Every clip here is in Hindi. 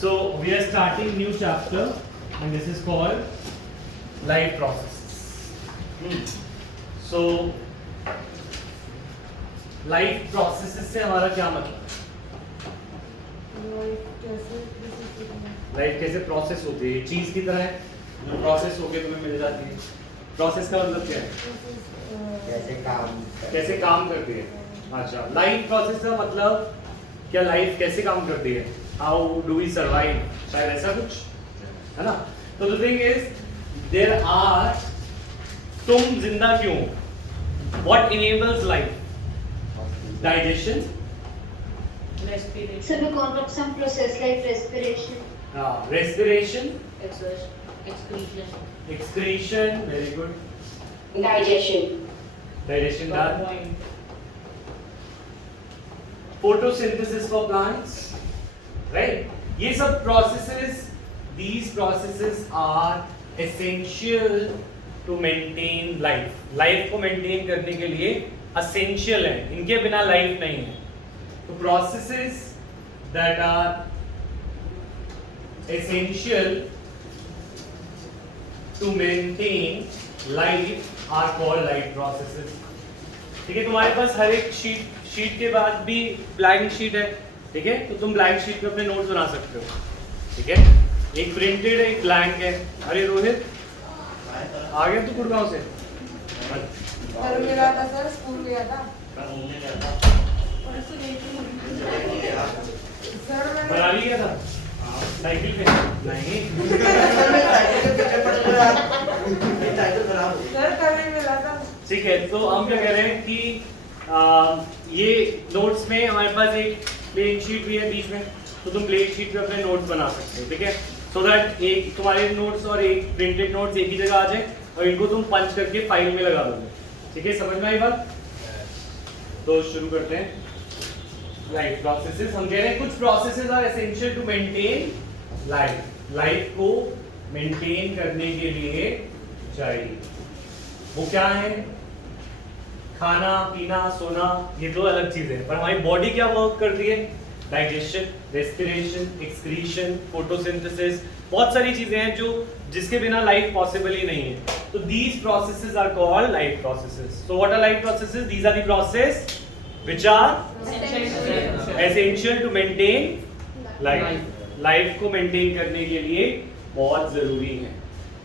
So we are starting new chapter and this is called life processes. So life processes से हमारा क्या मतलब? लाइफ कैसे प्रोसेस होती है? चीज की तरह है जो प्रोसेस होके तुम्हें मिल जाती है. प्रोसेस का मतलब क्या है? कैसे काम करती है. अच्छा, लाइफ प्रोसेस का मतलब क्या? लाइफ कैसे काम करती है? How do we survive? शायद ऐसा कुछ है ना. तो the thing is there are, तुम जिंदा क्यों? What enables life? Digestion. Respiration. So because of some process like respiration. Respiration. Excretion. Excretion. Very good. Digestion. Digestion done. Point. Photosynthesis for plants. Right? ये सब processes, these processes are essential to maintain life. Life को maintain करने के लिए essential है. इनके बिना life नहीं है. तो processes that are essential to maintain life are called life processes. ठीक है, तुम्हारे पास हर एक शीट के बाद भी ब्लैंक शीट है. ठीक है, तो तुम ब्लैंक शीट पे अपने नोट्स बना सकते हो. ठीक है, एक प्रिंटेड है, एक ब्लैंक है. अरे रोहित आ गया तू गुड़गांव से? कल मिला था सर, स्कूल गया था सर. बना लिया था साइकिल पे? नहीं. सर कल नहीं मिला था. ठीक है, तो हम क्या कह रहे हैं कि ये नोट्स में हमारे पास एक प्लेन शीट भी है बीच में, तो तुम प्लेन शीट पे अपने नोट्स बना सकते हो. ठीक है, सो दैट एक तुम्हारे नोट्स और एक प्रिंटेड नोट्स एक ही जगह आ जाए और इनको तुम पंच करके फाइल में लगा दोगे. ठीक है, समझ में आई बात? तो शुरू करते हैं. लाइफ प्रोसेसेस हम कह रहे हैं, कुछ processes are essential to maintain life. Life को मेंटेन करने के लिए चाहिए. वो क्या है? खाना पीना सोना, ये तो अलग चीज है. पर हमारी बॉडी क्या वर्क करती है? डाइजेशन, रेस्पिरेशन, एक्सक्रीशन, फोटोसिंथेसिस, बहुत सारी चीजें हैं जो जिसके बिना लाइफ पॉसिबल ही नहीं है. तो these processes are called life processes. So what are life processes? These are the process which are essential to maintain life. Life को मेंटेन करने के लिए बहुत जरूरी है.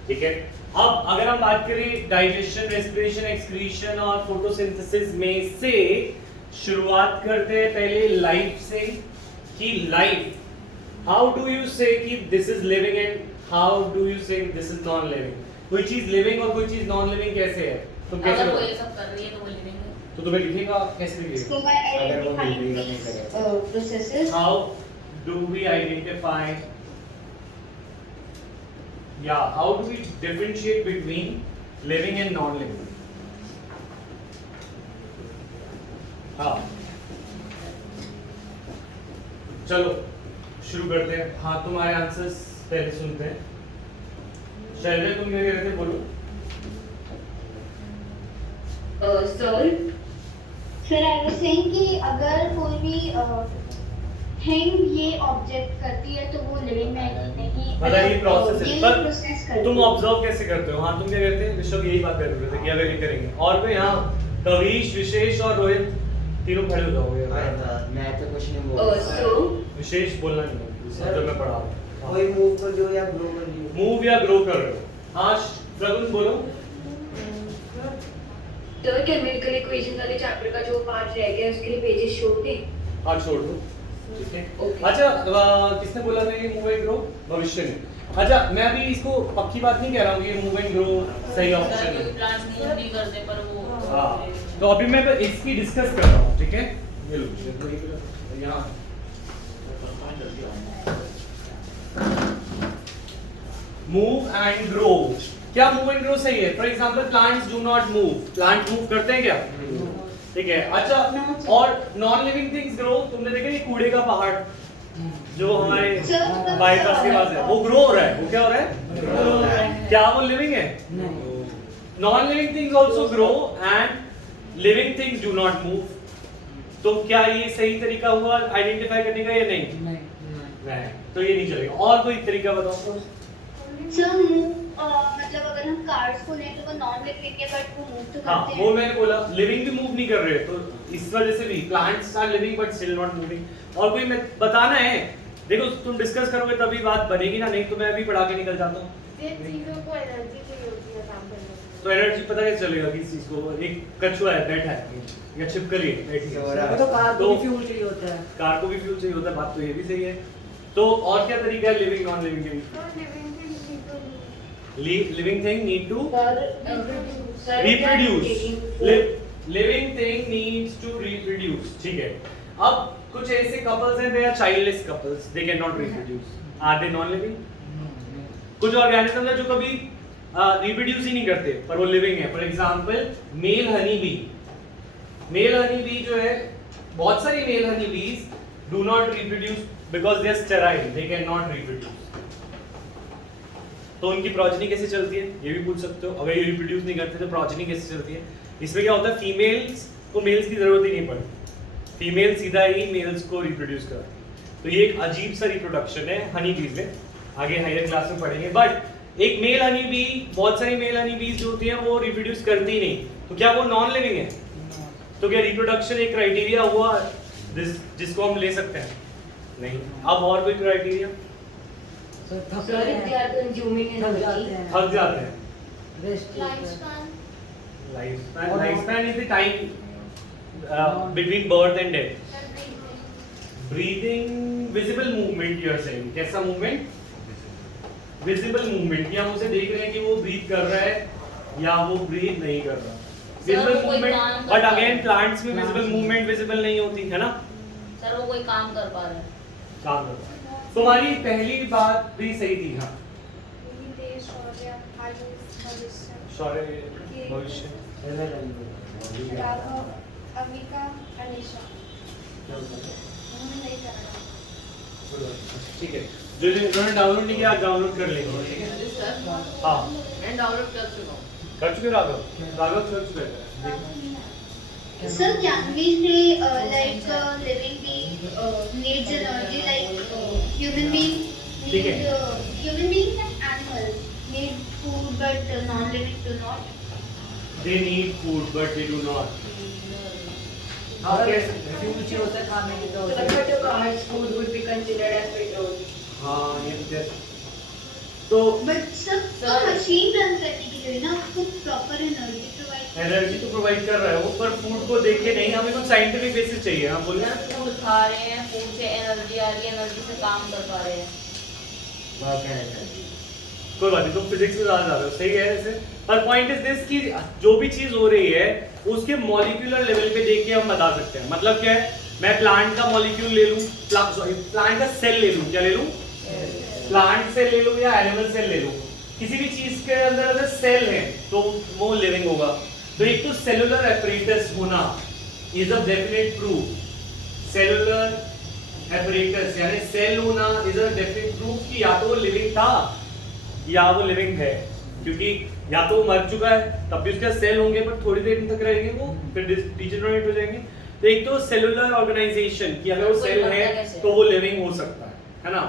ठीक है, अब अगर हम बात करें डाइजेशन, रेस्पिरेशन, एक्सक्रीशन और फोटोसिंथेसिस में से, शुरुआत करते हैं पहले लाइफ से. कि लाइफ, हाउ डू यू से कि this is living and how do you से दिस इज नॉन लिविंग? कोई चीज लिविंग और कोई चीज नॉन लिविंग कैसे है? तुम कैसे अगर वो बोलोगे? ये सब कर रही है तो वो लिविंग है. तो तुम्हें लिखेगा कैसे लिखेगा? So by identifying these processes. How do we identify? Yeah, how do we differentiate between living and non-living? हाँ, चलो शुरू करते हैं. हाँ, तुम्हारे आंसर्स पहले सुनते हैं. शैलजा, तुम क्या कह रहे थे? बोलो. Sir, I was saying कि अगर कोई भी थिंग ये ऑब्जेक्ट करती है तो वो लिविंग में नहीं. मतलब ये प्रोसेस है. ये प्रोसेस पर तुम ऑब्जर्व कैसे करते हो? हाँ, तुम क्या कहते हैं? विश्व यही बात कर रहे थे कि अगर ये करेंगे. और कोई? हाँ, कविश, विशेष और रोहित तीनों खड़े हो जाओगे. मैं तो कुछ नहीं बोल रहा. विशेष बोलना नहीं है जो मैं पढ़ा रहा हूँ. कोई मूव कर जो या ग्रो कर लियो. मूव या ग्रो कर रहे हो. हाँ, प्रगुन बोलो. तो केमिकल इक्वेशन वाले चैप्टर का जो पार्ट रह गया उसके लिए पेजेस छोड़ दे. हाँ, छोड़ दो. ठीक है. Okay. अच्छा, किसने बोला था ये मूव एंड ग्रो? भविष्य ने. अच्छा, मैं अभी इसको पक्की बात नहीं कह रहा हूँ कि मूव एंड ग्रो सही ऑप्शन है. प्लांट्स मूव नहीं करते पर वो. हाँ, तो अभी मैं इसकी डिस्कस कर रहा हूँ. ठीक है, ये लो यहाँ. Move and grow. क्या मूव एंड ग्रो सही है? For example plants do not move. Plant move करते हैं क्या? ठीक है. अच्छा, और नॉन लिविंग थिंग्स ग्रो. तुमने देखा ये कूड़े का पहाड़ जो हमारे बाईपास के पास है, वो ग्रो हो रहा है. वो क्या हो रहा है? क्या वो लिविंग है? Non living things also grow and living things do not move. तो क्या ये सही तरीका हुआ आइडेंटिफाई करने का या नहीं? नहीं, तो ये नहीं चलेगा। और कोई तरीका बताओ। सर मूव मतलब अगर हम कार्ड्स को लें तो वो नॉन लिविंग है बट वो मूव तो हाँ, करते वो हैं। मैंने बोला लिविंग भी मूव नहीं कर रहे, तो इस वजह से भी plants are living but still not moving. और कोई मैं बताना है, देखो तुम डिस्कस करोगे तभी बात बनेगी ना, नहीं तो मैं अभी पढ़ा के निकल जाता हूँ। चीजों को एनर्जी चाहिए होती है काम करने के तो एनर्जी पता कैसे चलेगा किस चीज को? एक कछुआ है बैठा है या छिपकली है बैठी सो रहा है, है। तो कार को तो भी फ्यूल चाहिए होता है। कार को भी फ्यूल चाहिए होता है, बात तो ये भी सही है। तो और क्या तरीका है लिविंग नॉन लिविंग के बीच? Living thing need to reproduce. Living thing needs to reproduce. ठीक है। अब कुछ ऐसे couples हैं, they are childless couples. They cannot reproduce. Are they non-living? कुछ organisms हैं जो कभी reproduce ही नहीं करते, पर वो living है। For example, male honey bee. Male honey bee जो है, बहुत सारी male honey bees do not reproduce because they are sterile. They cannot reproduce. तो उनकी प्रोजेनी कैसे चलती है ये भी पूछ सकते हो। अगर ये रिप्रोड्यूस नहीं करते तो प्रोजेनी कैसे चलती है? इसमें क्या होता है, फीमेल्स को मेल्स की जरूरत ही नहीं पड़ती, फीमेल सीधा ही मेल्स को रिप्रोड्यूस करती है। तो ये एक अजीब सा रिप्रोडक्शन है हनी बीज में, आगे हायर क्लास में पढ़ेंगे। बट एक मेल हनी बी, बहुत सारी मेल हनी बीज जो होती हैं वो रिप्रोड्यूस करती ही नहीं, तो क्या वो नॉन लिविंग है? तो क्या रिप्रोडक्शन एक क्राइटेरिया हुआ जिसको हम ले सकते हैं? नहीं। अब और कोई क्राइटेरिया? थक सर दे आर कंज्यूमिंग जाते एनर्जी। हैं, थक जाते हैं। Rest Lifespan is the time between birth and death. Breathing, visible movement you are saying. कैसा movement? Visible movement, या हम उसे देख रहे हैं कि वो breathe कर रहा है या वो breathe नहीं कर रहा। Visible वो कोई movement, काम कर but रहा है। again plants में visible Plants में। movement visible नहीं होती है ना? सर वो कोई काम कर पा रहा है। काम कर रहा है। तुम्हारी पहली बात भी सही थी। हाँ, शौर्य भविष्य अमिका अनीशा ठीक है। जो इन्होंने डाउनलोड नहीं किया डाउनलोड कर लेंगे, ठीक है? सर हाँ, मैं डाउनलोड कर चुका हूँ। कर चुके राघव कर चुके हैं। Sir, can we say like living being needs energy like human beings ठीक need है। human beings and animals need food but non-living do not. They need food but they do not. हाँ, अगर कैसे? फ्यूल चाहिए होता है खाने के तो So but your car's food would be considered as petrol. हाँ, ये जैसे तो But सब तो machine run करने के लिए ना उसको proper energy provide एनर्जी तो प्रोवाइड कर रहा है वो, पर फूड को देख के नहीं, हमें कुछ साइंटिफिक बेसिस चाहिए। हाँ बोलिए। सर फूड खा रहे हैं, फूड से एनर्जी आ रही है, एनर्जी से काम कर पा रहे हैं। कोई बात नहीं, तुम फिजिक्स में ज्यादा जा रहे हो, सही है वैसे। पर पॉइंट इज दिस कि जो भी चीज हो रही है उसके मॉलिक्यूलर लेवल पे देख के हम बता सकते हैं। मतलब क्या है, मैं प्लांट का मॉलिक्यूल ले लूं, प्लांट का सेल ले लूं, क्या ले लूं? प्लांट सेल ले लूं या एनिमल सेल ले लूं, किसी भी चीज के अंदर अगर सेल है तो वो लिविंग होगा। तो एक तो सेलुलर एपरेटस होना is a definite proof. Cellular apparatus यानी सेल होना इज अ डेफिनेट प्रूफ कि या तो वो लिविंग था या वो लिविंग है, क्योंकि या तो वो मर चुका है तब भी उसके सेल होंगे पर थोड़ी देर तक रहेंगे, वो फिर डिजेनरेट हो जाएंगे। तो एक तो सेलुलर ऑर्गेनाइजेशन कि अगर वो सेल है तो वो लिविंग हो सकता है ना।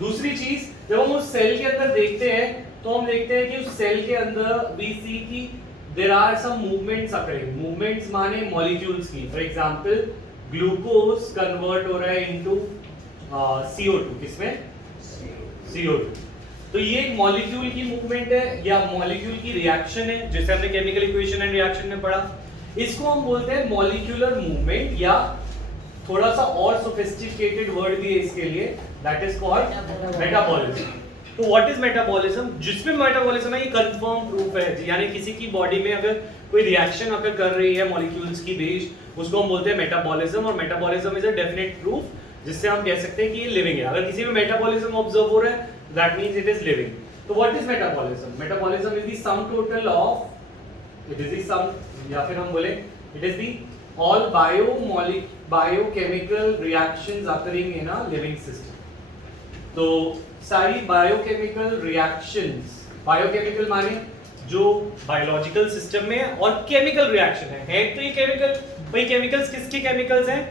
दूसरी चीज, जब हम उस सेल के अंदर देखते हैं तो हम देखते हैं कि उस सेल के अंदर वी सी की there are some movements occurring. Movements माने मॉलिक्यूल्स की। फॉर एग्जांपल ग्लूकोज कन्वर्ट हो रहा है इनटू CO2, किसमें? CO2। तो ये एक मॉलिक्यूल की मूवमेंट है या मॉलिक्यूल की रिएक्शन है, जैसे हमने केमिकल इक्वेशन एंड रिएक्शन में पढ़ा। इसको हम बोलते हैं मॉलिक्यूलर मूवमेंट, या थोड़ा सा और सोफिस्टिकेटेड वर्ड भी है इसके लिए, दैट इज कॉल्ड मेटाबॉलिज्म। तो व्हाट इज मेटाबॉलिज्म? जिसमें मेटाबॉलिज्म है ये कंफर्म प्रूफ है, यानी किसी की बॉडी में अगर कोई रिएक्शन अगर कर रही है मॉलिक्यूल्स की बेस, उसको हम बोलते हैं मेटाबॉलिज्म। और metabolism is a definite proof जिससे हम कह सकते हैं कि ये लिविंग है। अगर किसी में मेटाबॉलिज्म ऑब्जर्व हो रहा है that means it is living. तो what is metabolism? Metabolism is the sum total of, it is the sum, या फिर हम बोले it is the all biochemical reactions occurring in a living system. तो सारी बायोकेमिकल रिएक्शंस, बायोकेमिकल माने जो बायोलॉजिकल सिस्टम में है, और केमिकल रिएक्शन है तो ये केमिकल, भाई केमिकल्स किसके केमिकल्स हैं?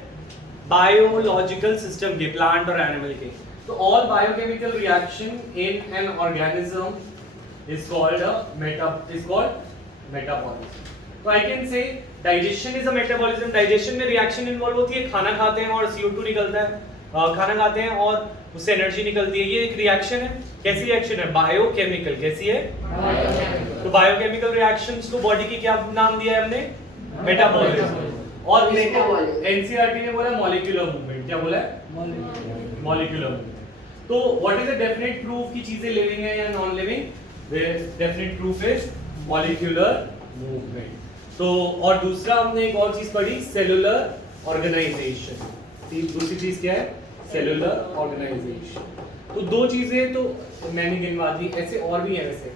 बायोलॉजिकल सिस्टम के, प्लांट और एनिमल के। तो all biochemical reaction in an organism is called metabolism. तो I can say digestion is a metabolism. Digestion में रिएक्शन इन्वॉल्व होती है, खाना खाते हैं और CO2 निकलता है, खाना खाते हैं और उससे एनर्जी निकलती है. ये एक रिएक्शन है. कैसी रिएक्शन है? बायोकेमिकल. कैसी है? तो बायोकेमिकल रिएक्शंस को बॉडी की क्या नाम दिया है हमने? मेटाबॉलिज्म. और एनसीईआरटी ने बोला मॉलिक्यूलर मूवमेंट. क्या बोला है? Molecular movement. तो what is the definite proof कि चीजें लिविंग है या non living? The definite proof is molecular movement. तो और दूसरा हमने एक और चीज पढ़ी, सेलुलर ऑर्गेनाइजेशन. दूसरी चीज क्या है? Cellular organisation. तो दो चीजें तो मैंने गिनवा दी, ऐसे और भी है वैसे.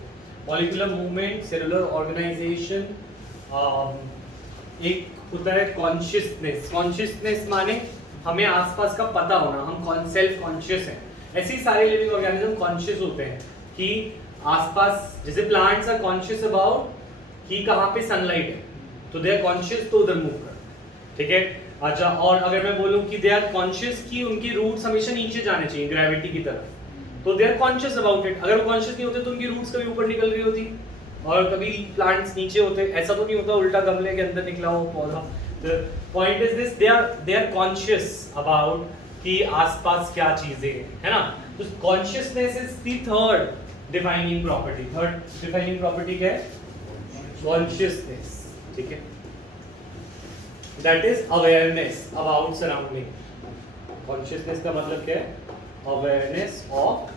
Molecular movement, cellular organisation. एक होता है कॉन्शियसनेस. कॉन्शियसनेस माने हमें आसपास का पता होना, हम सेल्फ कॉन्शियस हैं. ऐसे ही सारे लिविंग ऑर्गेनिज्म कॉन्शियस होते हैं कि आसपास, जैसे प्लांट्स आर कॉन्शियस अबाउट कि कहाँ पे सनलाइट है, तो दे आर कॉन्शियस तो उधर मूव कर. ठीक है. अच्छा, और अगर मैं बोलूं कि दे आर कॉन्शियस कि उनकी रूट्स हमेशा नीचे जाने चाहिए ग्रेविटी की तरफ, तो they are conscious about it. अगर वो कॉन्शियस नहीं होते तो उनकी रूट्स कभी ऊपर निकल रही होती और कभी प्लांट्स नीचे होते. ऐसा तो नहीं होता उल्टा गमले के अंदर निकला हो पौधा. The point is this, they are conscious about कि आसपास क्या चीजें हैं, है ना. तो consciousness is the third defining property. Third defining property क्या है? कॉन्शियसनेस. ठीक है. That is awareness about surrounding. Consciousness का मतलब क्या है? अवेयरनेस ऑफ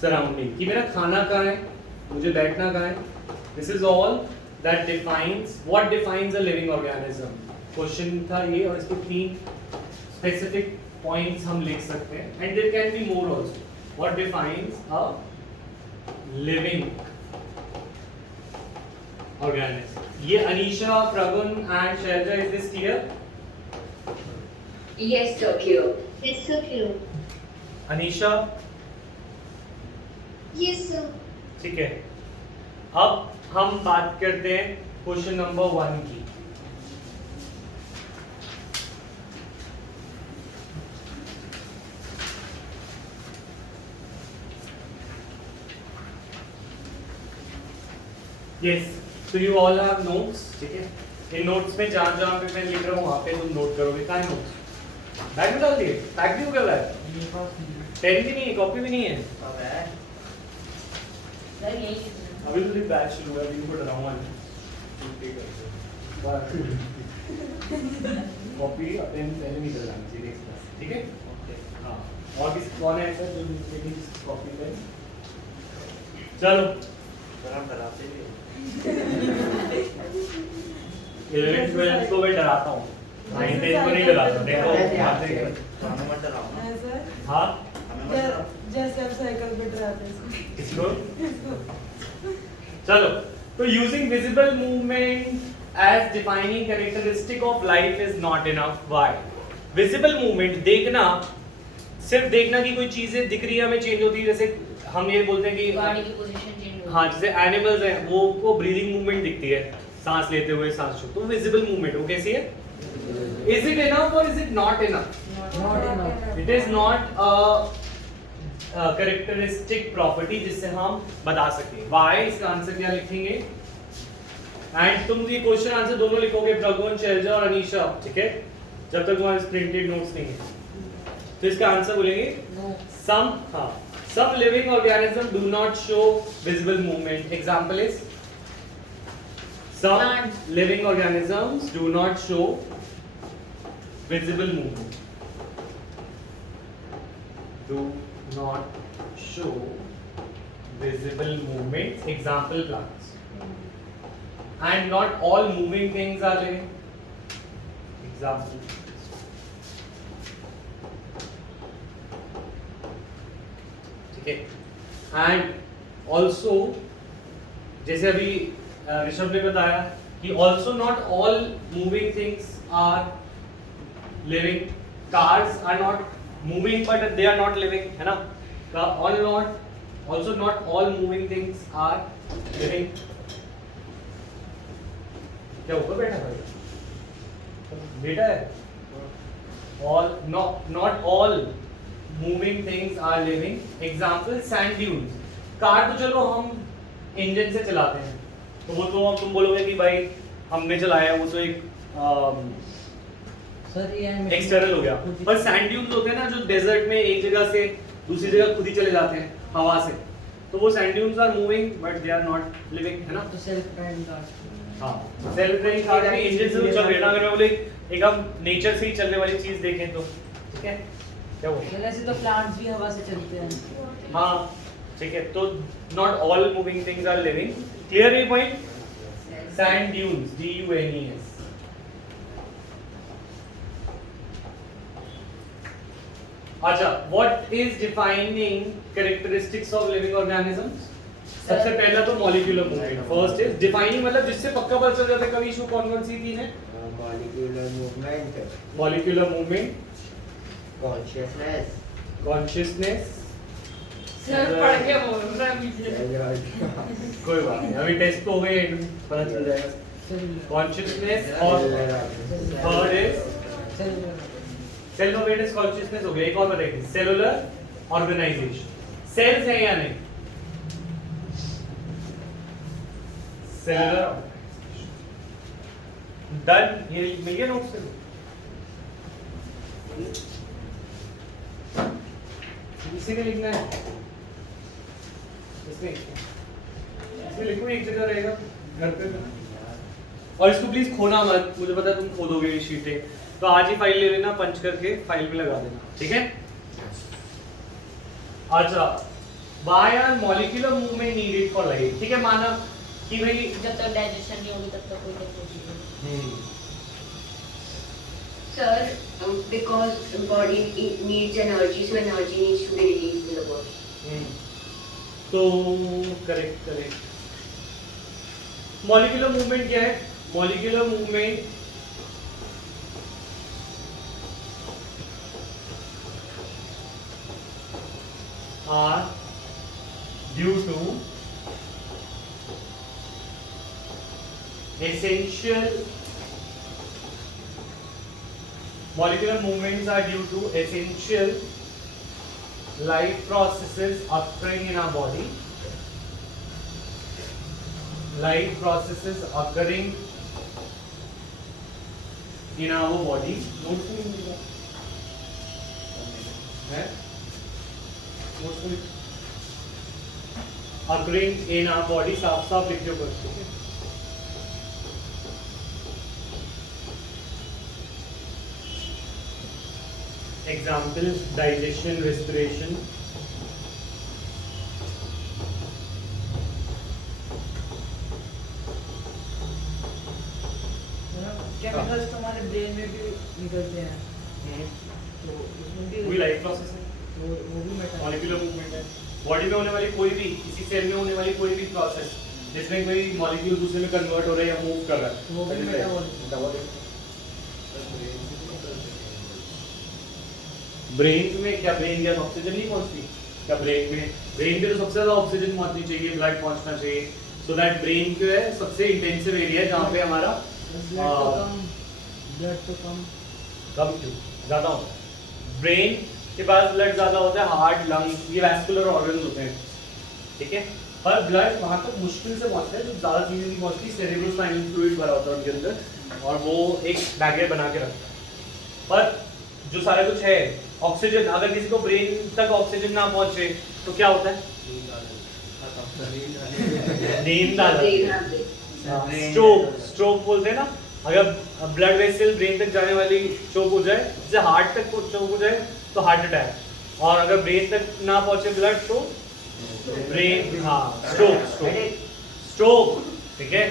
सराउंडिंग, कि मेरा खाना कहाँ है, मुझे बैठना कहाँ है. This is all that defines what defines a living organism. Question था ये और इसको 3 स्पेसिफिक पॉइंट्स हम लिख सकते हैं. And there can be more also. What defines a living organism. ये Anisha, Pragun and Shailaja, is this clear? Yes, sir, clear. Yes, sir, clear. Anisha, Yes, sir. ठीक है. अब हम बात करते हैं क्वेश्चन नंबर 1 की. Yes, so you all have notes. ठीक है. इन नोट्स में जहाँ जहाँ पे मैं लिख रहा हूँ वहाँ पे तुम नोट करोगे. कहाँ है नोट्स? बैग में डाल दिए? पैक भी हो गया बैग? पेन भी नहीं है, कॉपी भी नहीं है. सर यही अभी तो बैच शुरू है, अभी को डराऊंगा नहीं. कॉपी पेन पहले नहीं डलाना चाहिए नेक्स्ट क्लास. ठीक है. हाँ. और किसी कौन है ऐसा जो लेकिन कॉपी पेन? चलो. डराते हैं. 11th 12th को मैं डराता हूँ. 9th 10th को नहीं डराता. देखो हमें मत डराओ. ऐसा हाँ. हमें मत डराओ. जैसे आप साइकिल पे डराते हैं इसको. चलो. तो using visible movement as defining characteristic of life is not enough. Why? Visible movement, देखना, सिर्फ देखना कि कोई चीजें दिख रही है हमें चेंज होती है. जैसे हम ये बोलते हैं कि गाड़ी की पोजीशन चेंज हो. हाँ, जैसे एनिमल्स हैं वो को ब्रीदिंग मूवमेंट दिखती है, सांस लेते हुए, सांस छोड़ते. तो विजिबल मूवमेंट वो कैसी है? इज इट इनफ और is it not enough? Not enough. It is not a characteristic property जिससे हम बता सकें. व्हाई? इसका आंसर क्या लिखेंगे? एंड तुम ये क्वेश्चन आंसर दोनों लिखोगे, प्रगुन, शैलजा और अनीशा. ठीक है. जब तक तुम्हारे प्रिंटेड नोट्स नहीं है तो इसका आंसर बोलेंगे सम. हाँ. Some living organisms do not show visible movement. Example is some Plants. living organisms do not show visible movement. Do not show visible movements. Example plants. And not all moving things are living. Example. And also जैसे अभी ऋषभ ने बताया कि also not all moving things are living. Cars are not moving but they are not living, है ना. All not also not all moving things are living. क्या ऊपर बैठा है? बेटा है. ऑल नॉट ऑल moving things are living. Example sand dunes. Car तो चलो हम इंजन से चलाते हैं, तो वो तो तुम बोलोगे कि भाई हमने चलाया, वो तो एक सर ये एक्सटर्नल हो गया। पर सैंड ड्यून्स होते हैं ना जो डेजर्ट में एक जगह से दूसरी जगह खुद ही चले जाते हैं हवा से, तो वो sand dunes are moving but they are not living, है ना। तो सेल्फ ड्राइविंग कार। हाँ, सेल्फ ड्राइविंग कार भी इंजन से तो चल रही है ना। अगर मैं बोले एक हम नेचर से ही चलने वाली चीज देखें तो ठीक है, क्या वो ऐसे तो प्लांट्स भी हवा से चलते हैं। हाँ ठीक है, तो not all moving things are living. Clear ये पॉइंट? Sand dunes, DUNES। अच्छा, what is defining characteristics of living organisms? सबसे पहला तो molecular movement. First is defining, मतलब जिससे पक्का पता चल जाता है कभी इसको कौन सी तीन है। Molecular movement, molecular movement, consciousness, consciousness. Sir पढ़ के बोल रहा है मुझे। कोई बात नहीं, अभी टेस्ट तो हो गए, पता चल जाएगा। कॉन्शियसनेस और third is self awareness, consciousness हो गया। एक और बताइए, सेलुलर ऑर्गेनाइजेशन। सेल्स है या नहीं? Cellular done. ये मिल गया नोट्स से? इसी में लिखना है, इसमें लिखो, एक जगह रहेगा घर पे। और इसको प्लीज खोना मत, मुझे पता है तुम खो दोगे ये शीटें, तो आज ही फाइल ले लेना, पंच करके फाइल में लगा देना, ठीक है। अच्छा, why are molecular movement needed for life? ठीक है, माना कि भाई जब तक डाइजेशन नहीं होगी तब तक कोई नहीं। Sir, because body needs energy, so energy needs to be released in the body. तो करेक्ट। मॉलिक्यूलर मूवमेंट क्या है? Molecular movement are due to essential molecular movements are due to essential life processes occurring in our body. Life processes occurring in our body. Notes में मिलेगा है? Notes में occurring in our body, साफ लिख दो बस, ठीक है। Examples: digestion, respiration. केमिकल्स हमारे ब्रेन में भी निकलते हैं, तो उसमें भी वही लाइफ प्रोसेस है, वो भी मेटा मॉलिक्यूलर मूवमेंट है। बॉडी में होने वाली कोई भी, किसी सेल में होने वाली कोई भी प्रोसेस जिसमें कोई मॉलिक्यूल दूसरे में कन्वर्ट हो रहा है या मूव कर रहा है, वो भी मेटाबॉलिज्म। ब्रेन में क्या, ब्रेन क्या ऑक्सीजन नहीं पहुंचती क्या? ब्रेन पे तो सबसे ज्यादा ऑक्सीजन पहुंचनी चाहिए, ब्लड पहुंचना चाहिए, सो दैट ब्रेन जो है सबसे इंटेंसिव एरिया है जहाँ पे हमारा ब्लड तो कम क्यों ज्यादा होता है। ब्रेन के पास ब्लड ज्यादा होता है, हार्ट, लंग्स, ये वैस्कुलर ऑर्गन्स होते हैं, ठीक है। पर ब्लड वहाँ तक मुश्किल से पहुंचता है, जो ज्यादा चीजें नहीं पहुंचती, सेरेब्रोस्पाइनल फ्लूइड भरा होता है उनके अंदर, और वो एक बैरियर बना के रखता है। पर जो सारा कुछ है ऑक्सीजन, अगर किसी को ब्रेन तक ऑक्सीजन ना पहुंचे तो क्या होता है? नींद आ जाती है। स्ट्रोक बोलते हैं ना, अगर ब्लड वेसल ब्रेन तक जाने वाली चोक हो जाए, जैसे हार्ट तक चोक हो जाए तो हार्ट अटैक, और अगर ब्रेन तक ना पहुंचे ब्लड तो ब्रेन, हाँ स्ट्रोक, ठीक है।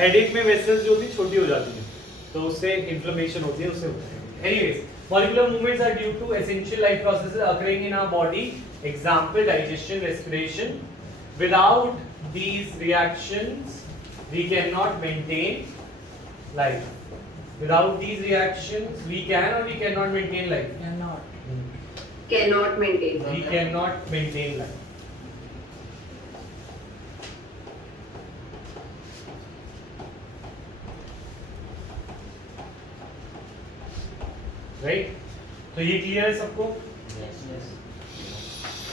हेडेक में वेसल्स जो भी छोटी हो जाती है तो उससे इन्फ्लेमेशन होती है, उससे होता है। Anyways, molecular movements are due to essential life processes occurring in our body. Example: digestion, respiration. Without these reactions, we cannot maintain life. Without these reactions, we can or we cannot maintain life. Cannot maintain. We cannot maintain life. Right, तो ये क्लियर है सबको?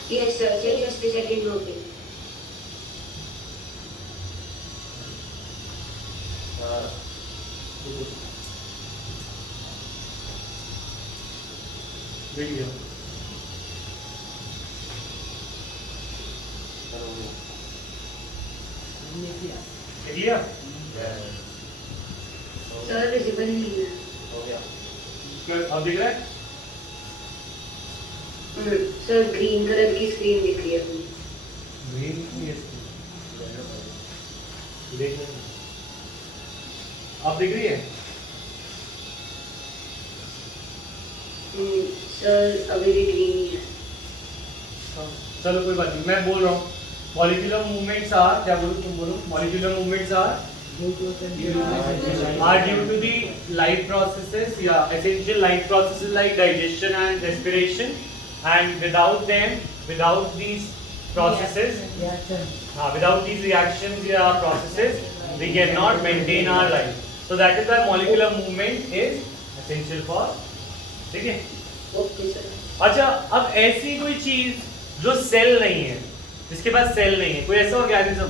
Yes, sir. Sir, just a second, okay. Video हमने किया देख लिया Sir, visible नहीं है. हो गया. अब दिख रहा है सर ग्रीन कलर की स्क्रीन दिख रही है अपनी. देख अब दिख रही है सर अभी भी ग्रीन ही है. चलो कोई बात नहीं मैं बोल रहा हूँ मॉलिक्यूलर मूवमेंट्स आर क्या बोलूँ तुम बोलो molecular movements are due to the life processes essential life processes like digestion and respiration and without these processes without these reactions processes we cannot maintain our life so that is why molecular movement is essential for ठीक है ओके सर. अच्छा अब ऐसी कोई चीज जो सेल नहीं है जिसके पास सेल नहीं है कोई ऐसा ऑर्गेनिज्म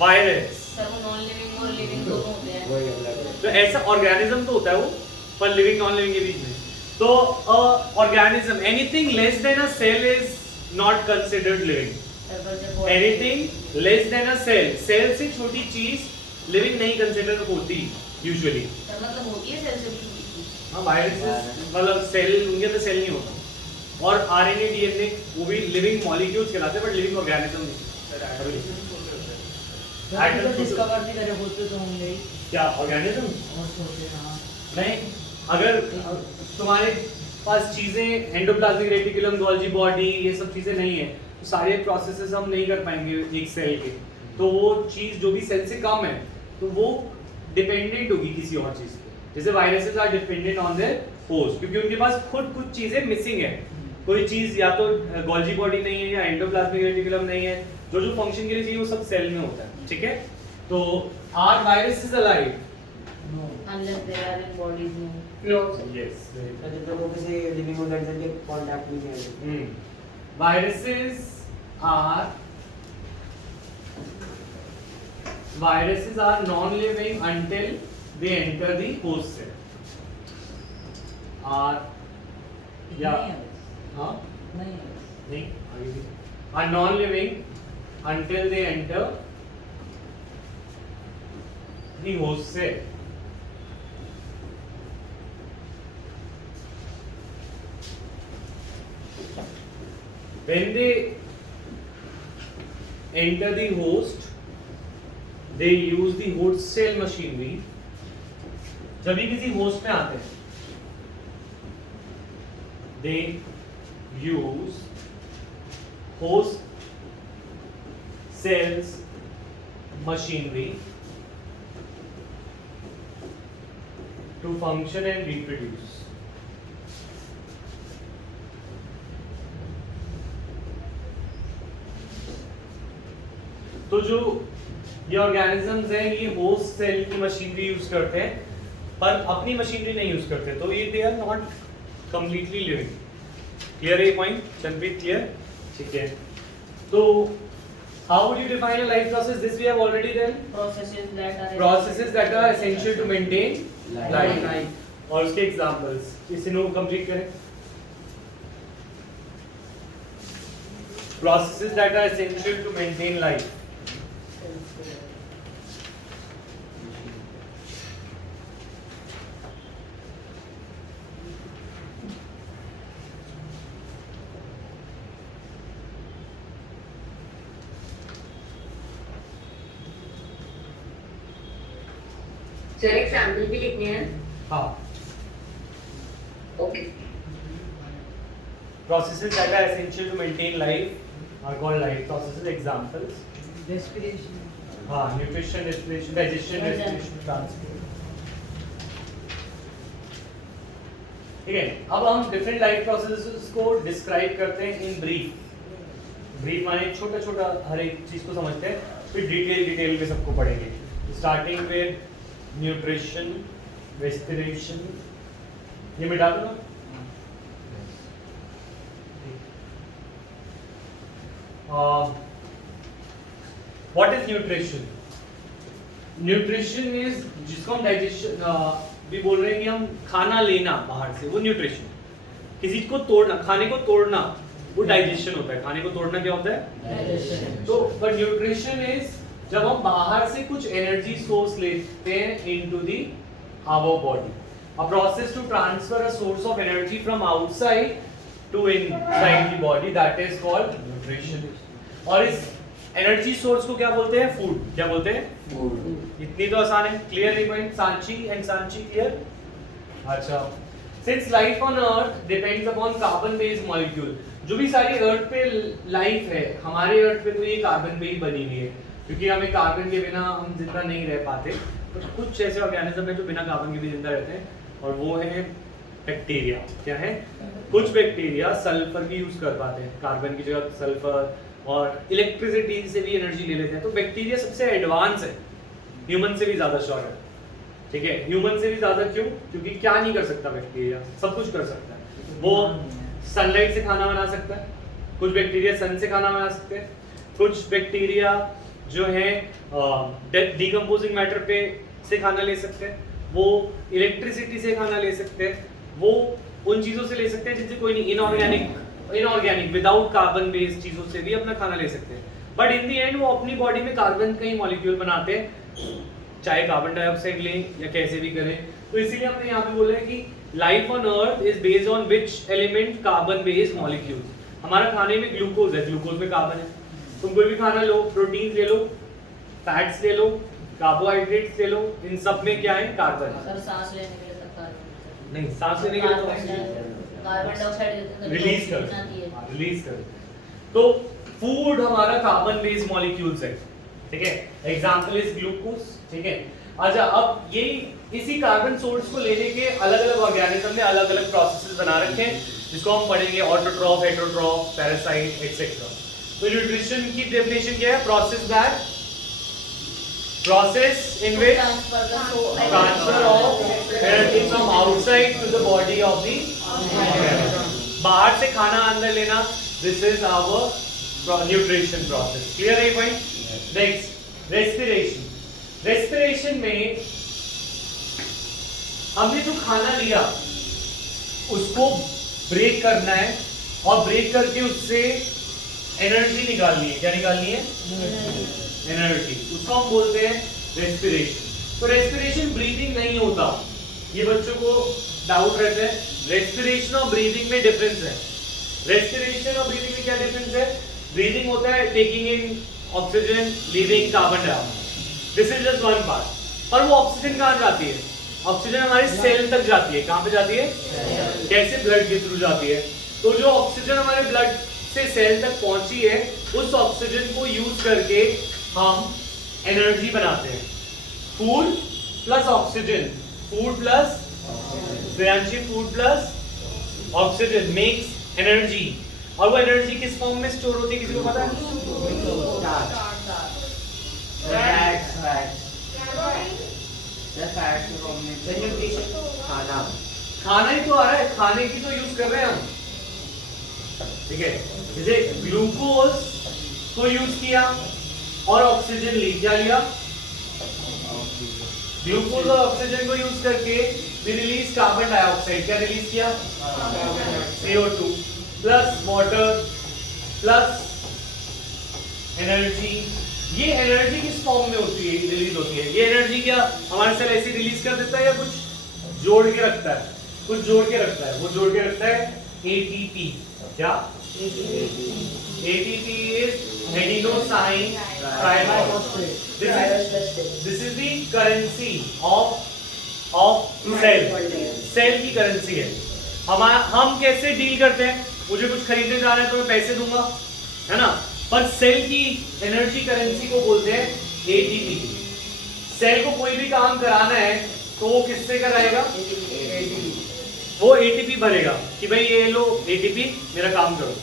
वायरस सर वो नॉन लिविंग और लिविंग दोनों होते हैं. वही अलग है. तो ऐसा ऑर्गेनिज्म तो होता है वो पर लिविंग नॉन लिविंग के बीच में तो organism anything less than a cell is not considered living sir पर जब anything less than a cell cell से छोटी चीज लिविंग नहीं कंसिडर होती यूजुअली सर मतलब होती है सेल से भी. हाँ वायरसेस मतलब सेल उनके अंदर सेल नहीं होता और आरएनए डीएनए वो भी लिविंग मॉलिक्यूल्स कहलाते हैं बट लिविंग ऑर्गेनिज्म नहीं डिस्कवर नहीं करे होते तो होंगे ही. क्या ऑर्गेनिज्म और सोचे हाँ नहीं अगर तुम्हारे पास चीजें एंडोप्लाज्मिक रेटिकुलम गोल्जी बॉडी ये सब चीजें नहीं है तो सारे प्रोसेसेस हम नहीं कर पाएंगे एक सेल के तो वो चीज जो भी सेल से कम है तो वो डिपेंडेंट होगी किसी और चीज पे जैसे viruses are dependent on their host क्योंकि उनके पास खुद कुछ चीजें मिसिंग है कोई चीज या तो गोल्जी बॉडी नहीं है या एंडोप्लाज्मिक रेटिकुलम नहीं है जो जो फंक्शन के लिए चाहिए वो सब सेल में होता है ठीक है तो are viruses alive no unless they're are in bodies no. No. Yes तो जब तक वो किसी लिविंग ऑर्गेनिज्म के कांटेक्ट में नहीं आएंगे. Viruses are non-living until they enter the host cell. हाँ नहीं नहीं आगे भी are non-living until they enter the host cell. When they enter the host, they use the host cell machinery. जब भी किसी होस्ट में आते हैं they use host cells machinery to function and reproduce. तो जो ये ऑर्गेनिजम्स हैं ये होस्ट सेल की मशीनरी यूज करते हैं पर अपनी मशीनरी नहीं यूज करते तो ये they are not completely living. Clear है ये पॉइंट चंद्रप्रीत क्लियर ठीक है तो how would you define a life process this we have already done Processes that are essential to maintain life और उसके एग्जांपल्स इसे नो कंप्लीट करें. Processes that are essential to maintain life. Sir example भी लिखने हैं. हाँ okay. processes that are essential to maintain life are called life processes. Examples respiration हाँ nutrition respiration digestion respiration transport. ठीक है अब हम different life processes को describe करते हैं in brief माने छोटा छोटा हर एक चीज को समझते हैं फिर डिटेल में सबको पढ़ेंगे starting with nutrition respiration ये मिटा दो ना। What is nutrition? Nutrition is जिसको हम डाइजेशन भी बोल रहे हैं कि हम खाना लेना बाहर से, वो न्यूट्रिशन। किसी को तोड़ना, खाने को तोड़ना, वो डाइजेशन होता है। खाने को तोड़ना क्या होता है? डाइजेशन। तो पर न्यूट्रिशन इज जब हम बाहर से कुछ एनर्जी सोर्स लेते हैं into the our body, a process to transfer a source of energy from outside to inside the body, that is called nutrition. और इस एनर्जी सोर्स को क्या बोलते हैं? फूड। क्या बोलते हैं? फूड। इतनी तो आसान है। क्लियर है point? Sanchi and Sanchi clear? अच्छा, since life on earth depends upon carbon based molecule, जो भी सारी अर्थ पे लाइफ है, हमारे अर्थ पे तो ये कार्बन पे ही बनी हुई है, क्योंकि हमें कार्बन के बिना हम जिंदा नहीं रह पाते। तो कुछ ऐसे ऑर्गेनिज्म है जो बिना कार्बन के भी जिंदा रहते हैं, और वो है बैक्टीरिया। क्या है? कुछ बैक्टीरिया सल्फर भी यूज कर पाते हैं, कार्बन की जगह सल्फर, और इलेक्ट्रिसिटी से भी एनर्जी ले लेते हैं। तो बैक्टीरिया सबसे एडवांस है, ह्यूमन से भी ज्यादा श्योर है। ठीक है, ह्यूमन से भी ज्यादा क्यों? क्योंकि क्या नहीं कर सकता बैक्टीरिया? सब कुछ कर सकता है। वो सनलाइट से खाना बना सकता है, कुछ बैक्टीरिया सन से खाना बना सकते हैं, कुछ बैक्टीरिया जो है डिकम्पोजिंग मैटर पे से खाना ले सकते हैं, वो इलेक्ट्रिसिटी से खाना ले सकते हैं, वो उन चीजों से ले सकते हैं जिनसे कोई नहीं, इनऑर्गेनिक विदाउट कार्बन बेस्ड चीजों से भी अपना खाना ले सकते हैं। बट इन दी एंड वो अपनी बॉडी में कार्बन का ही मॉलिक्यूल बनाते हैं, चाहे कार्बन डाइऑक्साइड लें या कैसे भी करें। तो इसीलिए हमने यहाँ पे बोला है कि life on earth is based on which element? Carbon based molecule. हमारा खाने में ग्लूकोज है, ग्लूकोज में कार्बन है। तुम कोई भी खाना लो, प्रोटीन ले लो, फैट्स ले लो, कार्बोहाइड्रेट्स ले लो, इन सब में क्या है? कार्बन। सर सांस लेने के लिए तो कार्बन नहीं, सांस लेने के लिए तो कार्बन डाइऑक्साइड रिलीज कर। तो फूड हमारा कार्बन बेस्ड मॉलिक्यूल्स है, ठीक है। एग्जांपल इज ग्लूकोज, ठीक है। अच्छा, अब ये इसी कार्बन सोर्स को लेने के अलग अलग ऑर्गेनिज्म ने अलग अलग प्रोसेसेस बना रखे हैं, जिसको हम पढ़ेंगे ऑटोट्रॉफ, हेटेरोट्रॉफ, पैरासाइट एक्सेट्रा। तो न्यूट्रिशन की डेफिनेशन क्या है? Process in which transfer of energy from outside to the body of the, बाहर से खाना अंदर लेना, this is our nutrition process. Clear है पॉइंट? Next, respiration. रेस्पिरेशन में हमने जो खाना लिया उसको ब्रेक करना है, और ब्रेक करके उससे एनर्जी निकालनी है। क्या निकालनी है? एनर्जी। उसको हम बोलते हैं रेस्पिरेशन। तो रेस्पिरेशन ब्रीदिंग नहीं होता, ये बच्चों को डाउट रहता है। रेस्पिरेशन और ब्रीदिंग में डिफरेंस है। रेस्पिरेशन और ब्रीदिंग में क्या डिफरेंस है? ब्रीदिंग होता है taking in oxygen, leaving carbon dioxide, this is just one part. पर वो ऑक्सीजन कहाँ जाती है? ऑक्सीजन हमारे सेल तक जाती है। कहाँ पे जाती है? कैसे? ब्लड के थ्रू जाती है। तो जो ऑक्सीजन हमारे ब्लड से सेल तक पहुंची है, उस ऑक्सीजन को यूज करके हम एनर्जी बनाते हैं। Food plus oxygen, food plus Priyanshi, food plus oxygen makes energy. और वो एनर्जी किस फॉर्म में स्टोर होती है? किसी को पता है? खाना ही तो आ रहा है, खाने की तो यूज कर रहे हैं हम, ठीक है। जैसे ग्लूकोज को यूज किया और ऑक्सीजन ली, क्या लिया? ग्लूकोज और ऑक्सीजन को यूज करके we रिलीज कार्बन डाइऑक्साइड। क्या रिलीज किया? CO2 plus water plus energy. ये एनर्जी किस फॉर्म में होती है? रिलीज होती है। ये एनर्जी क्या हमारे सेल ऐसे रिलीज कर देता है या कुछ जोड़ के रखता है? कुछ जोड़ के रखता है। वो जोड़ के रखता है ATP। क्या? ATP is adenosine triphosphate. This is the currency of cell. Cell की करेंसी है। हम कैसे डील करते हैं? मुझे कुछ खरीदने जाना है तो मैं पैसे दूंगा, है ना। पर सेल की एनर्जी करेंसी को बोलते हैं ATP। सेल को कोई भी काम कराना है तो वो किससे कराएगा? वो ATP भरेगा कि भाई ये लो ATP, मेरा काम करो।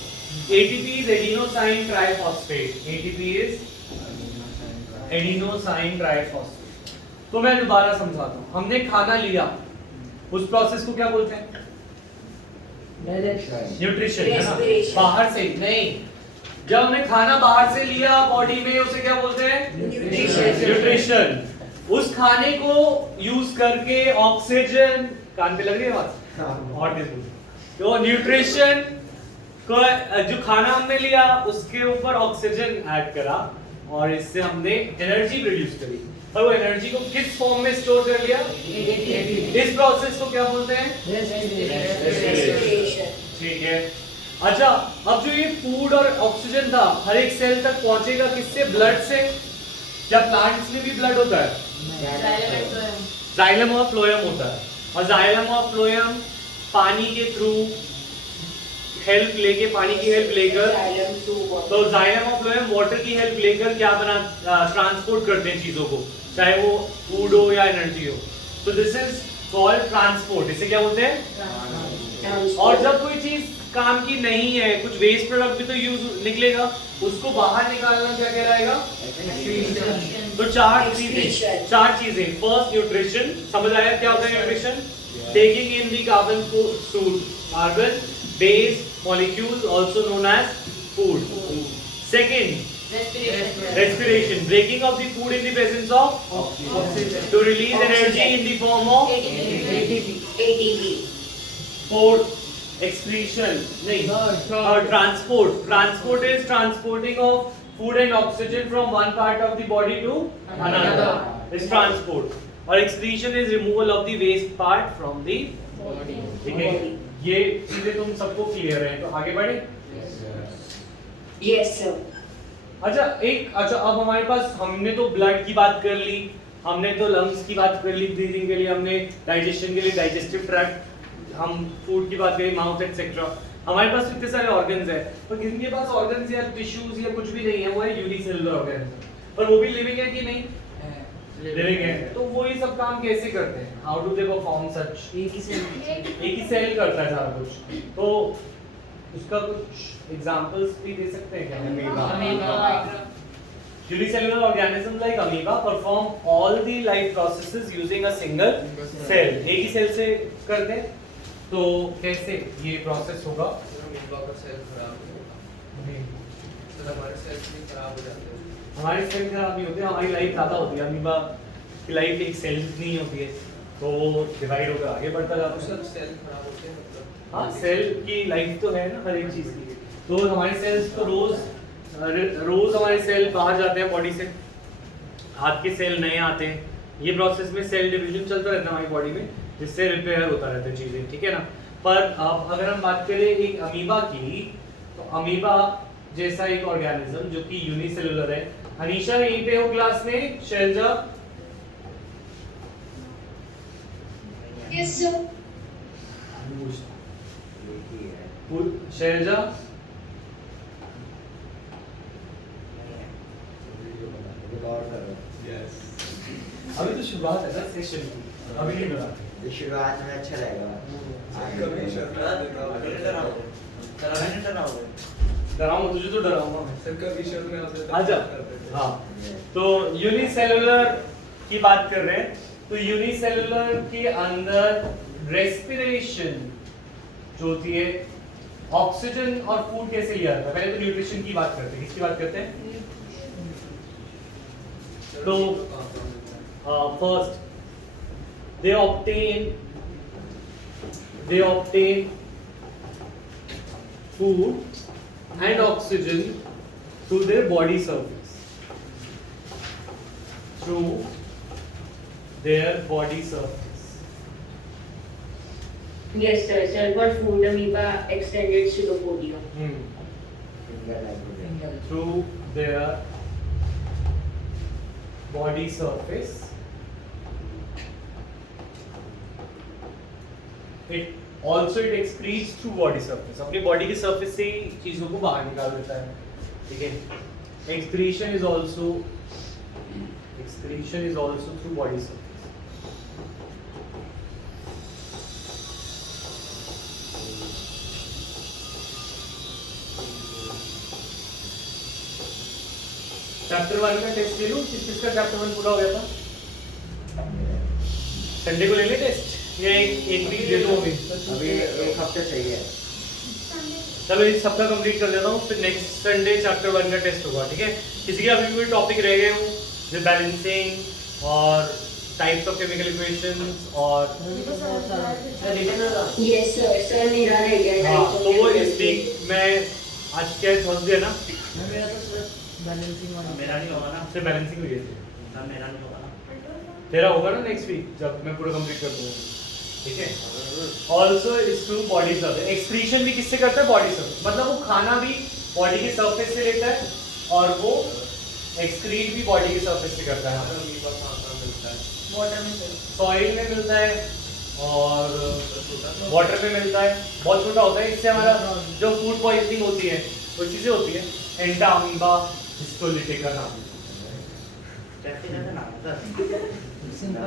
ATP is adenosine triphosphate. ATP is adenosine triphosphate. तो मैं दोबारा समझाता हूँ। हमने खाना लिया, उस प्रोसेस को क्या बोलते हैं? डाइजेशन, न्यूट्रिशन, है ना? Respiration. बाहर से नहीं, जब हमने खाना बाहर से लिया बॉडी में, उसे क्या बोलते हैं? न्यूट्रिशन। उस खाने को यूज करके ऑक्सीजन, कान पे लग रही है आवाज? और तेज बोलो। तो न्यूट्रिशन को, जो खाना हमने लिया उसके ऊपर ऑक्सीजन ऐड करा और इससे हमने एनर्जी प्रोड्यूस करी, और वो एनर्जी को किस फॉर्म में स्टोर कर लिया? इस प्रोसेस को क्या बोलते हैं? Respiration. ठीक है। अच्छा, अब जो ये फूड और ऑक्सीजन था हर एक सेल तक पहुंचेगा किससे? ब्लड से। क्या प्लांट्स में भी ब्लड होता है? जाइलम और फ्लोएम होता है, और जाइलम और फ्लोएम पानी के थ्रू हेल्प लेके, पानी की हेल्प लेकर, Xylem through water. तो जाइलम और फ्लोएम वाटर की हेल्प लेकर क्या ट्रांसपोर्ट करते हैं चीजों को, चाहे वो फूड हो या एनर्जी हो। तो दिस इज कॉल्ड ट्रांसपोर्ट। इसे क्या बोलते हैं? Transport. और जब कोई चीज काम की नहीं है, कुछ वेस्ट प्रोडक्ट भी तो यूज निकलेगा, उसको बाहर निकालना क्या कहलाएगा? तो चार चीजें। फर्स्ट न्यूट्रिशन, समझ आया क्या होता है nutrition? Taking in the carbon based molecules also known as food. Second, respiration, breaking of the food in the presence of oxygen to release energy in the form of ATP. fourth, excretion, transport is transporting of food and oxygen from one part of the body to another, is transport, और excretion is removal of the waste part from the body। ठीक है, ये चीजें तुम सबको क्लियर है, तो आगे बढ़े। Yes, sir. अच्छा अब हमारे पास, हमने तो ब्लड की बात कर ली, हमने तो लंग्स की बात कर ली ब्रीदिंग के लिए, हमने डाइजेशन के लिए डाइजेस्टिव ट्रैक्ट, हम फूड की बात करें माउथ एक्सेट्रा। हमारे पास इतने सारे ऑर्गन्स है, पर किसी के पास ऑर्गन्स या टिश्यूज या कुछ भी नहीं है, वो है यूनिसेलुलर ऑर्गेनिज्म। पर वो भी लिविंग है कि नहीं? लिविंग है। तो वो ये सब काम कैसे करते हैं? हाउ डू दे परफॉर्म सच? एक ही सेल करता है सारा कुछ। तो उसका कुछ एग्जांपल्स भी दे सकते हैं क्या? Unicellular organisms like amoeba perform all the life processes using a single cell। एक ही सेल से करते हैं। तो कैसे ये प्रोसेस होगा? अमीबा का सेल खराब हो, तो हमारे सेल्स भी खराब हो जाते हैं। हमारे सेल खराब नहीं होते, हमारी लाइफ ज़्यादा होती है। अमीबा की लाइफ एक सेल नहीं होती है, तो वो डिवाइड होकर आगे बढ़ता जाता है। सेल खराब होते हैं मतलब? हाँ, सेल की लाइफ तो है ना हर एक चीज़ की। तो हमारे सेल्स तो रोज हमारे सेल बाहर जाते हैं बॉडी से, हाथ के सेल नए आते हैं। ये प्रोसेस में सेल डिवीजन चलता रहता है हमारी बॉडी में, जिससे रिपेयर होता रहता है चीज़ें, ठीक है ना। पर अब अगर हम बात करें एक अमीबा की, तो अमीबा जैसा एक ऑर्गेनिज्म जो कि यूनिसेलुलर है। अनीशा यहीं पे हो क्लास में? शैलजा? Yes, sir. शैलजा? अभी तो शुरुआत है ना सेशन की, अभी नहीं बनाते। शुरुआत में अच्छा रहेगा। डराऊंगा तुझे, तो डराऊंगा मैं। सर कभी शर्ट में आते हैं आजा। हाँ, तो यूनिसेलुलर की बात कर रहे हैं। तो यूनिसेलुलर के अंदर रेस्पिरेशन जो होती है, ऑक्सीजन और फूड कैसे लिया जाता है? पहले तो न्यूट्रिशन की बात करते हैं। किसकी बात करते हैं? तो first they obtain food and oxygen through their body surface, Yes, sir. Sir, for food, amoeba extended to the podium. through their body surface। It excretes through body surface। अपनी बॉडी की सरफेस से ही चीजों को बाहर निकाल देता है, ठीक है। Excretion is also through body surface। Chapter 1 का टेस्ट ले लूं? किसका चैप्टर 1 पूरा हो गया था? संडे को ले ले टेस्ट। या एक वीक दे दो अभी? अभी एक हफ्ते चाहिए। चलो इस सप्ताह कंप्लीट कर देता हूँ, फिर नेक्स्ट संडे चैप्टर 1 का टेस्ट होगा, ठीक है? किसी के अभी भी टॉपिक रह गए हूँ जो बैलेंसिंग और टाइप्स ऑफ केमिकल इक्वेशंस और Yes sir, sir मेरा रह गया हाँ, types of तो वो इस chemistry। वीक मैं आज क्या थर्सडे है ना, मेरा तो सिर्फ बैलेंसिंग वाला मेरा नहीं होगा ना, सिर्फ बैलेंसिंग हुई है। हाँ, मेरा नहीं होगा ना। तेरा होगा ना नेक्स्ट वीक जब मैं पूरा कंप्लीट कर दूंगा, ठीक है? Also is to body surface, excretion भी किससे करता है? बॉडी सर्फेस, मतलब वो खाना भी बॉडी के सर्फेस से लेता है और वो एक्सक्रीट भी बॉडी के सर्फेस से करता है। अमीबा कहाँ मिलता है? वाटर में से सॉइल में मिलता है और वाटर में मिलता है, बहुत छोटा होता है। इससे हमारा जो फूड पॉइजनिंग होती है वो चीजें होती है, एंटा अमीबा हिस्टोलिटिका नाम। कैसे नाम है सर? सिंपल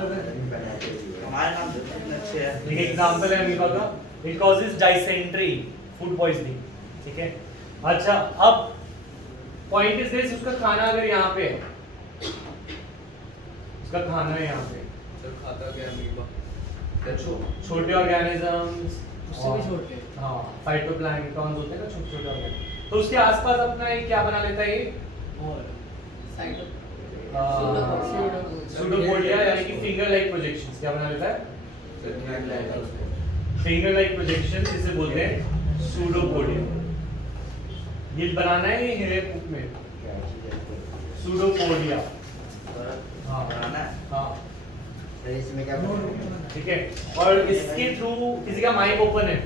हमारे नाम तो इतने अच्छे हैं। एक एग्जांपल है अमीबा का, it causes dysentery, food poisoning, ठीक है? अच्छा, अब पॉइंट इज दिस, उसका खाना अगर यहाँ पे है, उसका खाना है यहाँ पे, सर खाता क्या अमीबा? छोटे ऑर्गेनिजम्स, उससे भी छोटे। हाँ, फाइटोप्लैंक्टन्स होते हैं ना, छोटे छोटे ऑर्गेनिज्म, तो उसके आसपास अपना ये क्या बना लेता है? ये सूडोपोडिया, यानी कि फिंगर लाइक प्रोजेक्शंस। क्या बना लेता है? फिंगर लाइक प्रोजेक्शंस, जिसे बोलते हैं सूडोपोडिया। ये बनाना है ये हेयर बुक में, सूडोपोडिया। हाँ बनाना है। हाँ, फिर इसमें क्या ठीक है। और इसके थ्रू किसी का माइक ओपन है,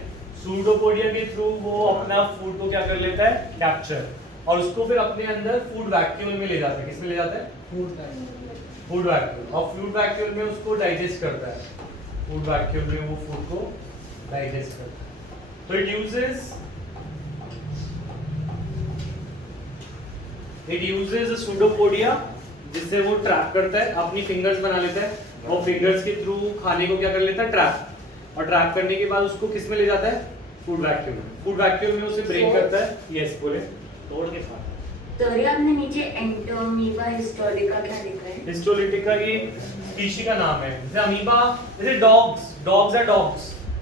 सूडोपोडिया के थ्रू वो अपना फूड को क्या कर लेता है? कैप्चर, और उसको फिर अपने अंदर फूड वैक्यूल में ले जाता है। किसमें ले जाता है? Food vacuole. और फूड वैक्यूल में उसको डाइजेस्ट करता है, फूड वैक्यूल में वो फूड को डाइजेस्ट करता है। तो इट यूजेस अ सूडोपोडिया, जिससे वो ट्रैप करता है, अपनी फिंगर्स बना लेता है और फिंगर्स के थ्रू खाने को क्या कर लेता है? ट्रैप, और ट्रैप करने के बाद उसको किस में ले जाता है? फूड वैक्यूल में। फूड वैक्यूल में उसे ब्रेक करता है। यस, बोले। तोड़ के खाता। सर ये आपने नीचे एंटोमीबा हिस्टोलिका क्या लिखा है? हिस्टोलिटिका ये स्पीशी का नाम है। जैसे अमीबा, जैसे डॉग्स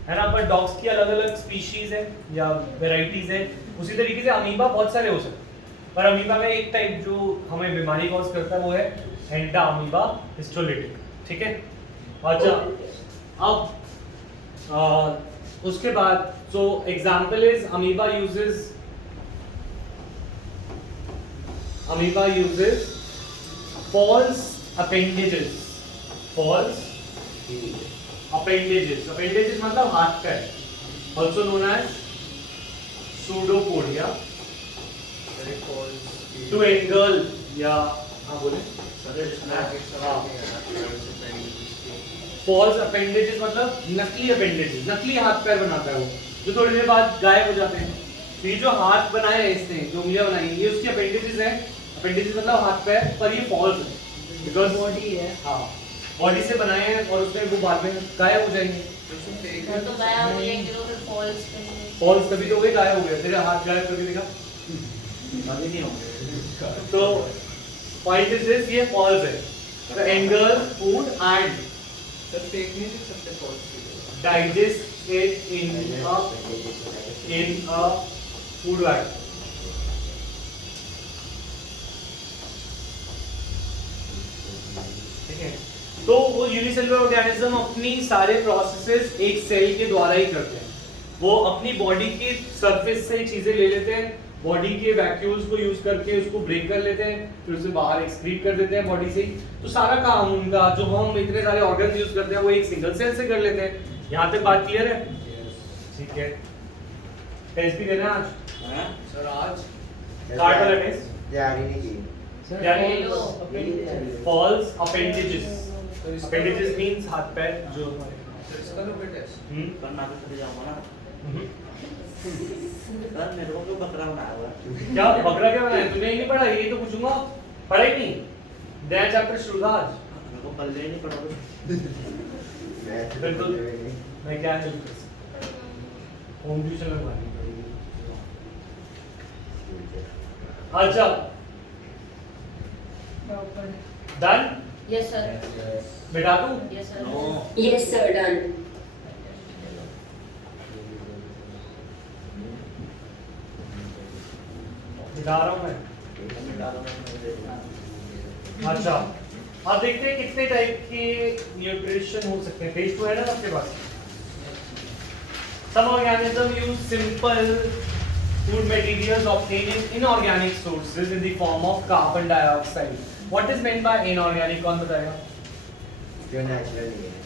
है ना, पर डॉग्स की अलग अलग स्पीशीज है या वेराइटीज है, उसी तरीके से अमीबा बहुत सारे हो सकते हैं। पर अमीबा में एक टाइप जो हमें बीमारी कॉज करता है वो है एंटा अमीबा हिस्टोलिटिका, ठीक है? अच्छा, अब उसके बाद so example is amoeba uses false appendages मतलब हाथ का है, also known as pseudopodia, to engulf या हाँ बोले false appendages मतलब नकली appendages, नकली हाथ पैर बनाता है वो, जो थोड़ी देर बाद गायब हो जाते हैं। तो ये जो हाथ बनाए हैं इसने, जो उंगलियां बनाई हैं, ये उसकी appendages हैं। appendages मतलब हाथ पैर, पर ये false है बिकॉज बॉडी है। हाँ, बॉडी से बनाए हैं और उसमें वो बाद में गायब हो जाएंगे। तो गायब हो जाएंगे तो फिर फॉल्स करेंगे। फॉल्स तभी तो वे गायब हो गए, तेरे हाथ गायब करके देखा। अभी नहीं होंगे। तो पॉइंट इज दिस, ये फॉल्स है। तो engulf food and sir fake नहीं लिख सकते false? Digest it in a food vacuum. ठीक है, तो वो यूनिसेलुलर ऑर्गेनिज्म अपनी सारे प्रोसेसेस एक सेल के द्वारा ही करते हैं। वो अपनी बॉडी के सरफेस से चीजें ले लेते हैं, बॉडी के वैक्यूल्स को यूज करके उसको ब्रेक कर लेते हैं, फिर उसे बाहर एक्सक्रीट कर देते हैं बॉडी से ही। तो सारा काम उनका, जो हम इतने सारे ऑर्गन यूज करते हैं, वो एक सिंगल सेल से कर लेते हैं। यहाँ तक बात क्लियर है? ठीक है, टेस्ट भी देना आज, हाँ? सर आज कार्ड वाला टेस्ट। तैयारी नहीं की। फॉल्स अपेंडेजेस, अपेंडेजेस मींस हाथ पैर जो सर इसका तो कोई टेस्ट करना तो चले जाऊंगा ना। सर मेरे को क्यों बकरा बनाया हुआ है? क्या बकरा क्या बनाया? तूने ही नहीं पढ़ा, ये तो पूछूंगा। पढ़ा ही नहीं? नया चैप्टर शुरू था आज। मेरे को पल्ले ही नहीं पड़ोगे। बिल्कुल। मैं क्या हेल्प कर सकता? होम ट्यूशन लगवानी पड़ेगी। अच्छा, डन? Yes sir. बिठा दूं? Yes sir. No. Yes sir, done. सिखा रहा हूँ मैं। अच्छा, अब देखते हैं कितने टाइप के न्यूट्रिशन हो सकते हैं। पेज तो है ना आपके पास? Some organisms use simple food materials obtained in inorganic sources in the form of carbon dioxide. What is meant by inorganic? कौन बताएगा? जो नेचुरल नहीं है।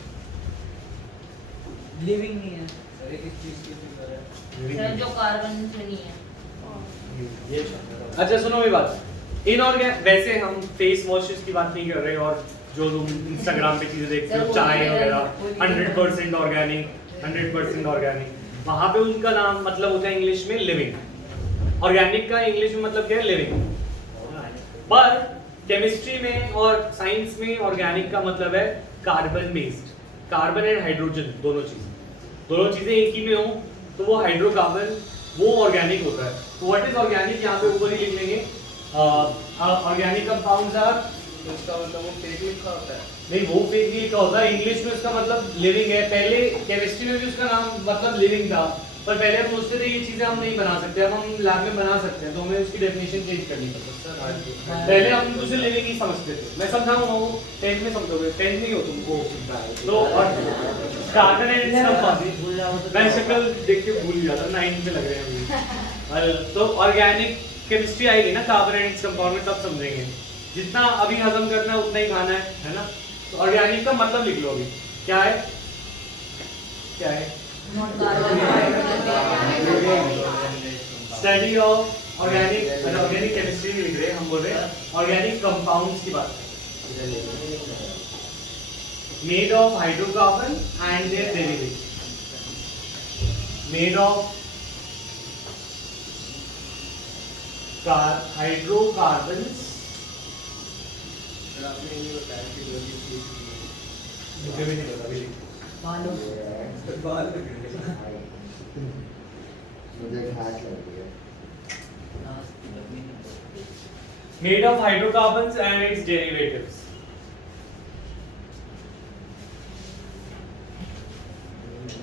लिविंग नहीं है। सर एक चीज की फिगर है। सर जो कार्बन से नहीं है। ये अच्छा सुनो मेरी बात। इनऑर्गेनिक वैसे हम फेस वॉशेस की बात नहीं कर रहे और जो तुम इंस्टाग्राम पे चीजें देखते हो चाय वगैरह 100% ऑर्गेनिक 100% ऑर्गेनिक, वहां पे उनका नाम मतलब होता है इंग्लिश में लिविंग। ऑर्गेनिक का इंग्लिश में मतलब क्या है? लिविंग। पर केमिस्ट्री में और साइंस में ऑर्गेनिक का मतलब है carbon based. Carbon and hydrogen दोनों चीजें एक ही में हो तो वो हाइड्रोकार्बन, वो ऑर्गेनिक होता है। तो व्हाट इज ऑर्गेनिक यहाँ पे ऊपर ही लिख लेंगे। ऑर्गेनिक कंपाउंड्स आर, तो इसका मतलब वो फेक लिखा होता है। नहीं वो फेक नहीं लिखा होता है, इंग्लिश में उसका मतलब लिविंग है। पहले केमिस्ट्री में भी उसका नाम मतलब लिविंग था, पर पहले हम सोचते थे ये चीजें हम नहीं बना सकते, अब हम लैब में बना सकते हैं, तो हमें उसकी डेफिनेशन चेंज करनी पड़ती है। पहले हम उसे लिविंग ही समझते थे। मैं समझाऊंगा वो 10th में समझोगे, 10th में ही हो तुमको। तो और कार्बन एंड मैं शक्ल देख के भूल गया था, 9th में लग रहे हैं अभी। तो ऑर्गेनिक केमिस्ट्री आएगी ना कार्बन एंड इट्स कंपाउंड में, तब समझेंगे। जितना अभी हजम करना है उतना ही खाना है ना। तो ऑर्गेनिक का मतलब लिख लो अभी, क्या है? क्या है? Study of organic, organic chemistry में लिख रहे हैं, हम बोल रहे हैं ऑर्गेनिक कंपाउंड्स की बात। Made of hydrocarbon and their derivatives, made of hydrocarbons. Sir आपने ये बताया कि जो भी चीज मुझे भी नहीं पता अभी। मुझे खास लगती है। Made of hydrocarbons and its derivatives.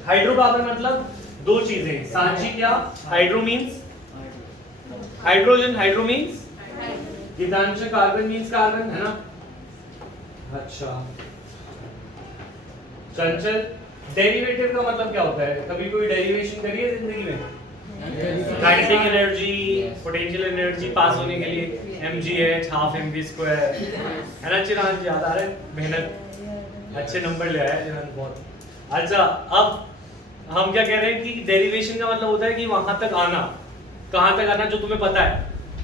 Hydrocarbon मतलब दो चीजें, सांची क्या? Hydro means hydrogen, hydro means Geetansh, carbon means carbon, है ना? अच्छा चंचल, डेरिवेटिव का मतलब क्या होता है? कभी कोई डेरिवेशन करी है जिंदगी में? काइनेटिक एनर्जी, पोटेंशियल एनर्जी पास होने के लिए mgh हाफ mv², है ना? चिराग याद आ रहा है? मेहनत, अच्छे नंबर ले आया चिराग बहुत। अच्छा अब हम क्या कह रहे हैं कि डेरिवेशन का मतलब होता है कि वहां तक आना। कहां तक आना? जो तुम्हें पता है,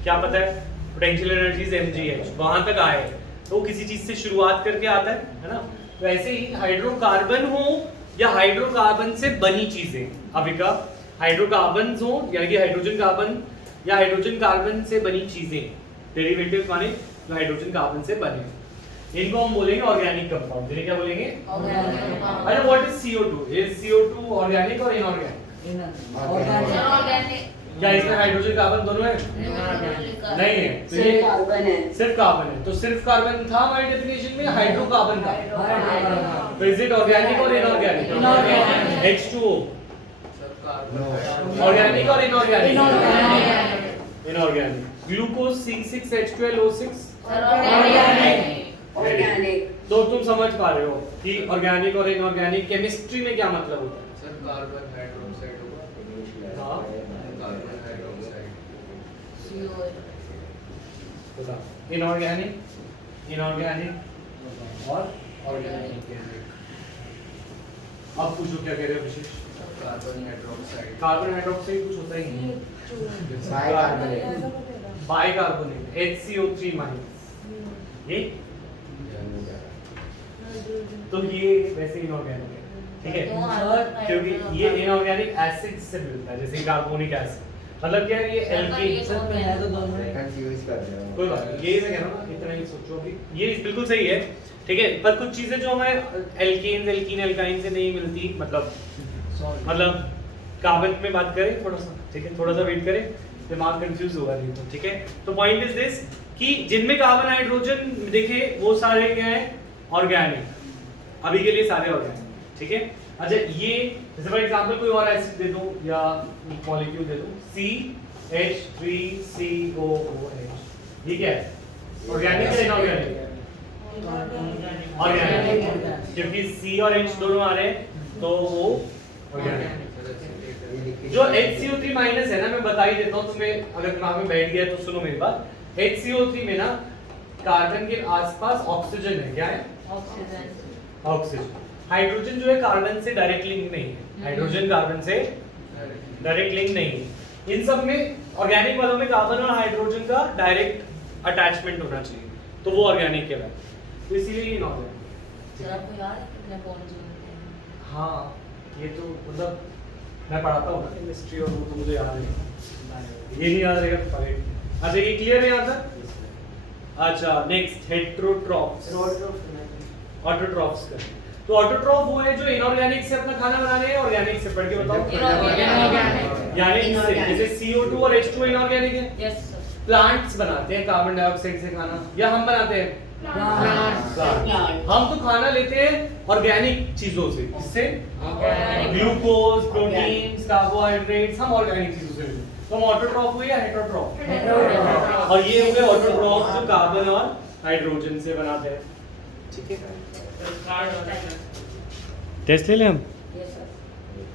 क्या पता है? पोटेंशियल एनर्जीज mgh, वहां तक आए तो किसी चीज से शुरुआत करके आता है ना? वैसे ही हाइड्रोकार्बन हो या हाइड्रोकार्बन से बनी चीजें, अविका हाइड्रोकार्बन हो यानी कि हाइड्रोजन कार्बन या हाइड्रोजन कार्बन से बनी चीजें, डेरिवेटिव माने जो हाइड्रोजन कार्बन से बने, इनको हम बोलेंगे ऑर्गेनिक कंपाउंड। इन्हें क्या बोलेंगे? अरे what is CO2? Is CO2 organic और इनऑर्गेनिक? ऑर्गेनिक क्या इसमें हाइड्रोजन कार्बन दोनों है? नहीं है, तो ये कार्बन है। सिर्फ कार्बन है। तो सिर्फ कार्बन था हमारी डेफिनेशन में, हाइड्रोकार्बन था। तो इज इट ऑर्गेनिक और inorganic? H2O sir carbon organic और inorganic? Inorganic. Glucose C6H12O6 organic. तो तुम समझ पा रहे हो कि ऑर्गेनिक और इनऑर्गेनिक केमिस्ट्री में क्या मतलब होता है? सर कार्बन हाइड्रोक्साइड होगा। हाँ कार्बन हाइड्रोक्साइड बता। इनऑर्गेनिक, इनऑर्गेनिक और ऑर्गेनिक। अब पूछो क्या कह रहे हो Vishesh? Carbon hydroxide. Carbon hydroxide कुछ होता ही नहीं, बाइकार्बोनेट HCO3 माइनस। ये तो ये वैसे इनऑर्गेनिक है, ठीक है? क्योंकि ये इनऑर्गेनिक एसिड से मिलता है, जैसे कार्बोनिक एसिड। मतलब क्या है? ये एल्केन है तो दोनों में कंफ्यूज कर रहे हो। कोई बात नहीं, यही मैं कह रहा हूँ ना, इतना ही सोचो अभी। ये बिल्कुल सही है, ठीक है? पर कुछ चीजें जो हमें एल्केन, एल्कीन, एल्काइन से नहीं मिलती, मतलब कार्बन में बात करें थोड़ा सा, ठीक है? थोड़ा सा वेट करें, दिमाग कंफ्यूज होगा नहीं तो, ठीक है? तो पॉइंट इज दिस कि जिनमें कार्बन हाइड्रोजन दिखे वो सारे क्या है? ऑर्गेनिक। अभी के लिए सारे ऑर्गेनिक, ठीक है? अच्छा ये जैसे फॉर एग्जांपल कोई और एसिड दे दो या मॉलिक्यूल दे दो, H3COOH, ये क्या है? ऑर्गेनिक है इनऑर्गेनिक? ऑर्गेनिक, क्योंकि C और H दोनों आ रहे हैं तो वो ऑर्गेनिक। जो HCO3 माइनस है ना, मैं बता ही देता हूँ तुम्हें, अगर दिमाग में बैठ गया तो सुनो मेरी बात। HCO3 में ना कार्बन के आसपास ऑक्सीजन है, क्या है? ऑक्सीजन। ऑक्सीजन। हाइड्रोजन जो है कार्बन से डायरेक्ट लिंक नहीं है, हाइड्रोजन कार्बन से डायरेक्ट लिंक नहीं है। इन सब में ऑर्गेनिक वालों में कार्बन और हाइड्रोजन का डायरेक्ट अटैचमेंट होना चाहिए, तो वो ऑर्गेनिक कहलाता है, तो इसीलिए ये इनऑर्गेनिक। सर आपको याद है कितने बॉन्ड्स होते हैं? हाँ, ये तो मतलब मैं पढ़ाता हूँ ना केमिस्ट्री, और वो तो मुझे याद है, ये नहीं याद रहेगा तो पढ़ेगा। अच्छा, ये क्लियर है यहाँ तक? अच्छा, नेक्स्ट हेटेरोट्रॉफ्स, ऑटोट्रॉफ्स का। तो ऑटोट्रॉफ वो है जो इनऑर्गेनिक से अपना खाना बना रहे हैं, ऑर्गेनिक से। पढ़ के बताओ। इनऑर्गेनिक। यानी इससे, जैसे CO2 और H2 इनऑर्गेनिक है। Yes sir. प्लांट्स बनाते हैं कार्बन डाइऑक्साइड से खाना, या हम बनाते हैं? Plants. हम तो खाना लेते हैं ऑर्गेनिक चीजों से, इससे ग्लूकोज, प्रोटीन्स, कार्बोहाइड्रेट्स, हम ऑर्गेनिक चीजों से लेते हैं। तो हम ऑटोट्रॉफ हुए या हेटेरोट्रॉफ? और ये हो गए ऑटोट्रॉफ जो कार्बन और हाइड्रोजन से बनाते हैं। ठीक है, टेस्ट ले लें हम। Yes, sir.